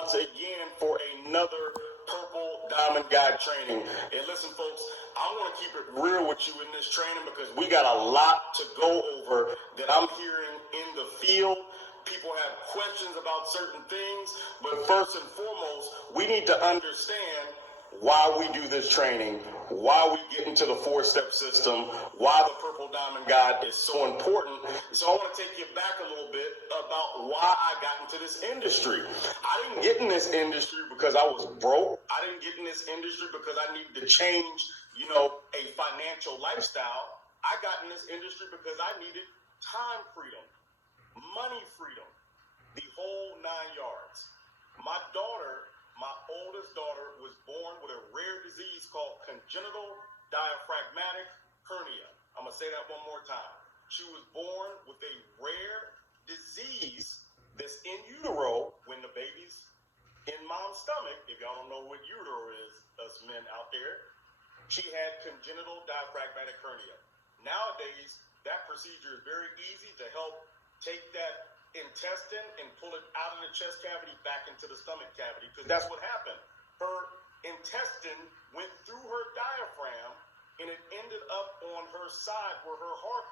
once again for another Purple Diamond Guide training. And listen, folks, I want to keep it real with you in this training because we got a lot to go over that I'm hearing in the field. People have questions about certain things, but first and foremost, we need to understand why we do this training, why we get into the 4-step system, why the Purple Diamond Guide is so important. So I want to take you back a little bit about why I got into this industry. I didn't get in this industry because I was broke. I didn't get in this industry because I needed to change, a financial lifestyle. I got in this industry because I needed time freedom, money freedom, the whole 9 yards. My oldest daughter, was born with a rare disease called congenital diaphragmatic hernia. I'm going to say that one more time. She was born with a rare disease that's in utero when the baby's in mom's stomach. If y'all don't know what utero is, us men out there, she had congenital diaphragmatic hernia. Nowadays, that procedure is very easy to help take that intestine and pull it out of the chest cavity back into the stomach cavity, because that's what happened. Her intestine went through her diaphragm and it ended up on her side where her heart,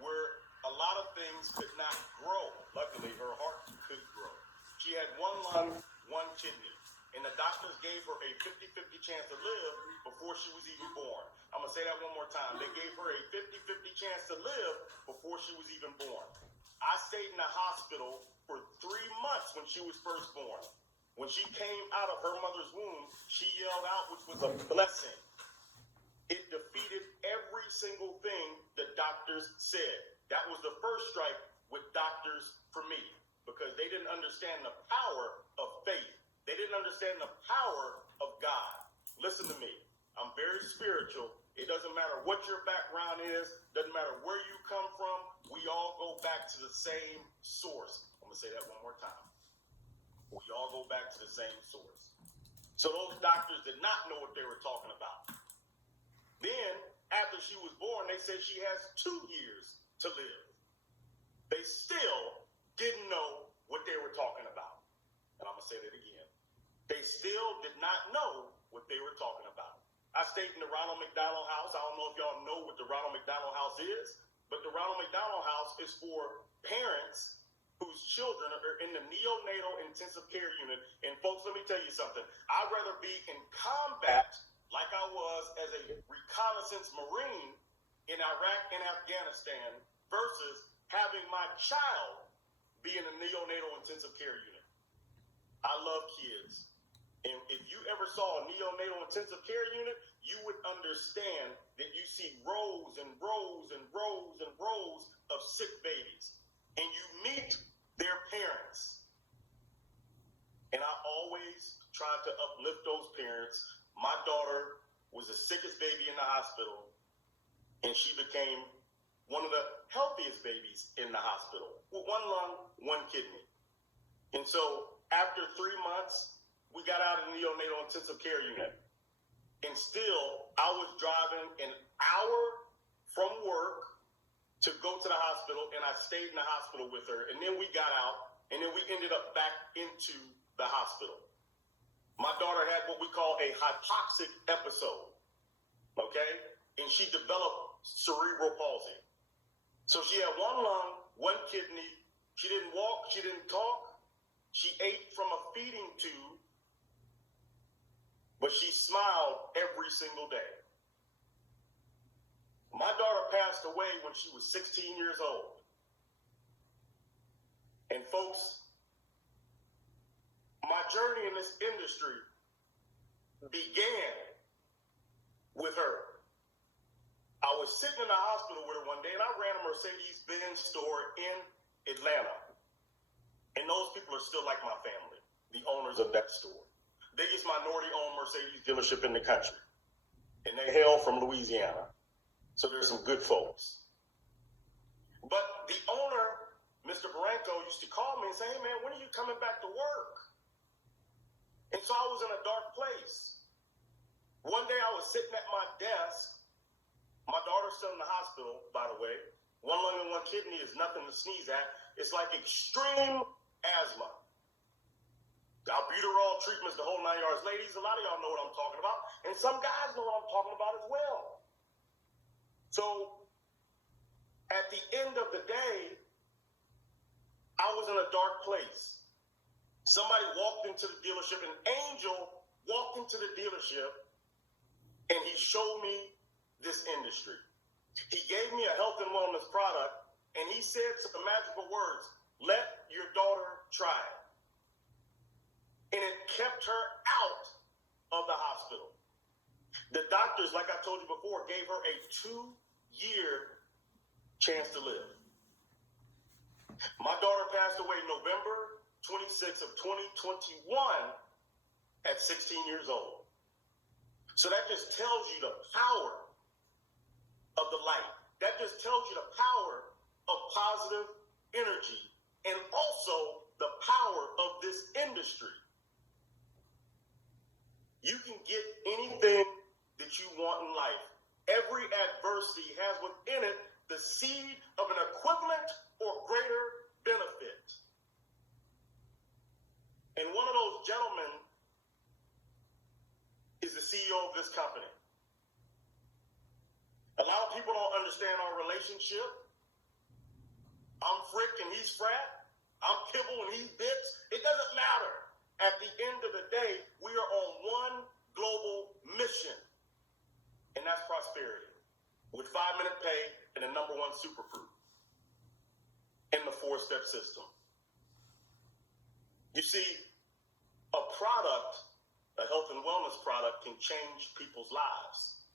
where a lot of things could not grow. Luckily, her heart could grow. She had 1 lung, 1 kidney, and the doctors gave her a 50-50 chance to live before she was even born. I'm going to say that one more time. They gave her a 50-50 chance to live before she was even born. I stayed in the hospital for 3 months when she was first born. When she came out of her mother's womb, she yelled out, which was a blessing. It defeated every single thing the doctors said. That was the first strike with doctors for me, because they didn't understand the power of faith. They didn't understand the power of God. Listen to me. I'm very spiritual. It doesn't matter what your background is. Doesn't matter where you come from. We all go back to the same source. I'm going to say that one more time. We all go back to the same source. So those doctors did not know what they were talking about. Then, after she was born, they said she has 2 years to live. They still didn't know what they were talking about. And I'm going to say that again. They still did not know what they were talking about. I stayed in the Ronald McDonald House. I don't know if y'all know what the Ronald McDonald House is, but the Ronald McDonald House is for parents whose children are in the neonatal intensive care unit. And folks, let me tell you something. I'd rather be in combat like I was as a reconnaissance Marine in Iraq and Afghanistan versus having my child be in a neonatal intensive care unit. I love kids. And if you ever saw a neonatal intensive care unit, you would understand that you see rows and rows and rows and rows of sick babies. And you meet their parents. And I always try to uplift those parents. My daughter was the sickest baby in the hospital, and she became one of the healthiest babies in the hospital with 1 lung, 1 kidney. And so after 3 months, we got out of the neonatal intensive care unit. And still, I was driving an hour from work to go to the hospital, and I stayed in the hospital with her. And then we got out, and then we ended up back into the hospital. My daughter had what we call a hypoxic episode, okay? And she developed cerebral palsy. So she had 1 lung, 1 kidney. She didn't walk, she didn't talk. She ate from a feeding tube, but she smiled every single day. My daughter passed away when she was 16 years old. And folks, my journey in this industry began with her. I was sitting in the hospital with her one day, and I ran a Mercedes-Benz store in Atlanta. And those people are still like my family, the owners of that store. Biggest minority-owned Mercedes dealership in the country. And they hail from Louisiana. So there's some good folks. But the owner, Mr. Barranco, used to call me and say, hey, man, when are you coming back to work? And so I was in a dark place. One day I was sitting at my desk. My daughter's still in the hospital, by the way. 1 lung and 1 kidney is nothing to sneeze at. It's like extreme asthma. Payout treatments, the whole 9 yards. Ladies, a lot of y'all know what I'm talking about. And some guys know what I'm talking about as well. So at the end of the day, I was in a dark place. Somebody walked into the dealership, an angel walked into the dealership, and he showed me this industry. He gave me a health and wellness product, and he said some magical words, let your daughter try it. And it kept her out of the hospital. The doctors, like I told you before, gave her a 2-year chance to live. My daughter passed away November 26th of 2021 at 16 years old. So that just tells you the power of the light. That just tells you the power of positive energy and also the power of this industry. You can get anything that you want in life. Every adversity has within it the seed of an equivalent or greater benefit. And one of those gentlemen is the CEO of this company. A lot of people don't understand our relationship. I'm Frick and he's Frat. I'm Kibble and he's Bits. It doesn't matter. At the end of the day, we are on one global mission, and that's prosperity, with 5-minute pay and the #1 Superfruit in the 4-step system. You see, a product, a health and wellness product, can change people's lives.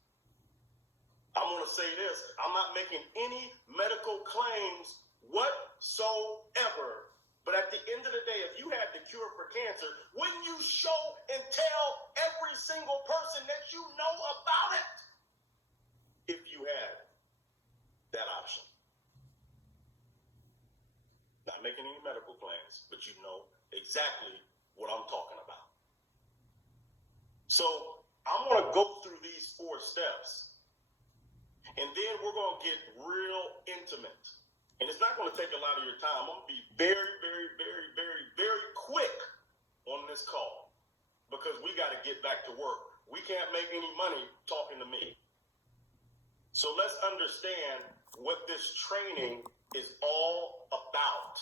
I'm going to say this. I'm not making any medical claims whatsoever. But at the end of the day, if you had the cure for cancer, wouldn't you show and tell every single person that you know about it? If you had that option. Not making any medical claims, but you know exactly what I'm talking about. So I'm going to go through these 4 steps, and then we're going to get real intimate. And it's not going to take a lot of your time. I'm going to be very, very, very, very, very quick on this call because we got to get back to work. We can't make any money talking to me. So let's understand what this training is all about.